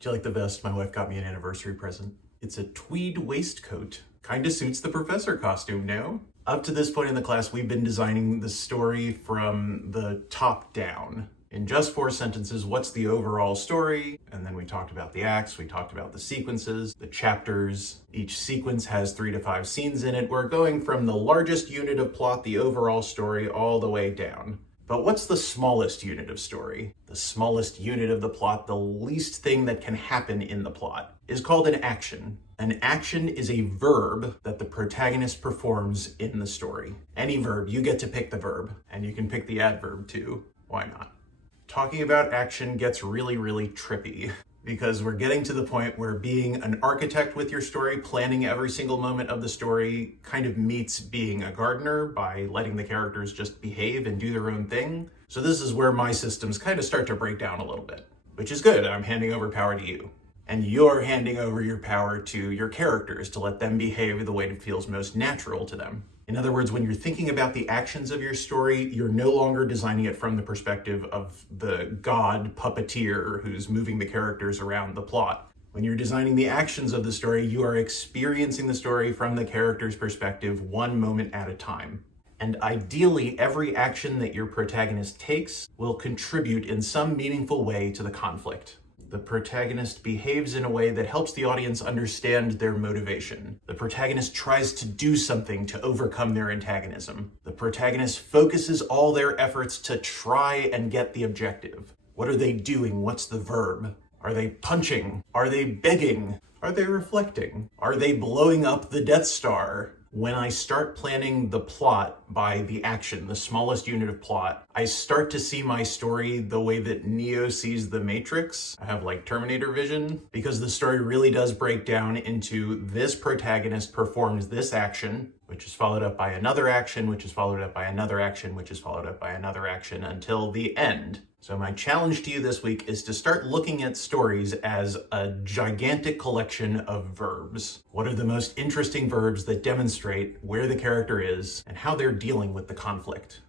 Do you like the vest? My wife got me an anniversary present. It's a tweed waistcoat. Kinda suits the professor costume, no? Up to this point in the class, we've been designing the story from the top down. In just 4 sentences, what's the overall story? And then we talked about the acts, we talked about the sequences, the chapters. Each sequence has 3 to 5 scenes in it. We're going from the largest unit of plot, the overall story, all the way down. But what's the smallest unit of story? The smallest unit of the plot, the least thing that can happen in the plot, is called an action. An action is a verb that the protagonist performs in the story. Any verb, you get to pick the verb, and you can pick the adverb too. Why not? Talking about action gets really, really trippy because we're getting to the point where being an architect with your story, planning every single moment of the story, kind of meets being a gardener by letting the characters just behave and do their own thing. So this is where my systems kind of start to break down a little bit, which is good. I'm handing over power to you. And you're handing over your power to your characters to let them behave the way it feels most natural to them. In other words, when you're thinking about the actions of your story, you're no longer designing it from the perspective of the god puppeteer who's moving the characters around the plot. When you're designing the actions of the story, you are experiencing the story from the character's perspective, one moment at a time. And ideally, every action that your protagonist takes will contribute in some meaningful way to the conflict. The protagonist behaves in a way that helps the audience understand their motivation. The protagonist tries to do something to overcome their antagonism. The protagonist focuses all their efforts to try and get the objective. What are they doing? What's the verb? Are they punching? Are they begging? Are they reflecting? Are they blowing up the Death Star? When I start planning the plot by the action, the smallest unit of plot, I start to see my story the way that Neo sees the Matrix. I have like Terminator vision, because the story really does break down into this protagonist performs this action, which is followed up by another action, which is followed up by another action, which is followed up by another action until the end. So my challenge to you this week is to start looking at stories as a gigantic collection of verbs. What are the most interesting verbs that demonstrate where the character is and how they're dealing with the conflict?